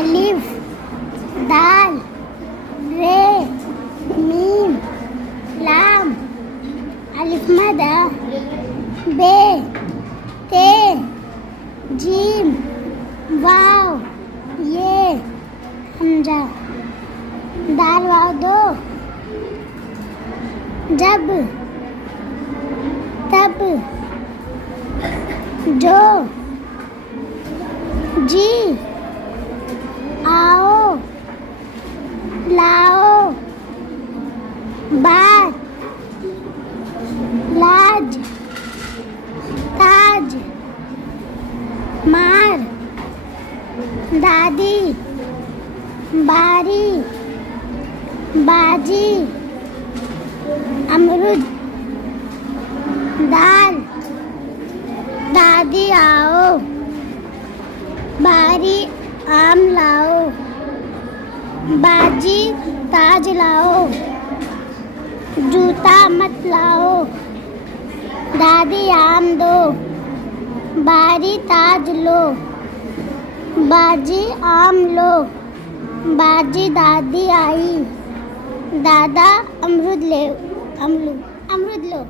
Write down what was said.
अलिफ दाल रे मीम लाम अलिफ मदा बे ते जीम वाव ये हमजा दाल वाव दो जब तब जो जी आओ लाओ बात लाज ताज मार दादी बारी बाजी अमरुद दाल दादी आओ बारी आम लाओ बाजी ताज लाओ जूता मत लाओ दादी आम दो बारी ताज लो बाजी आम लो बाजी दादी आई दादा अमरुद ले अमरुद लो।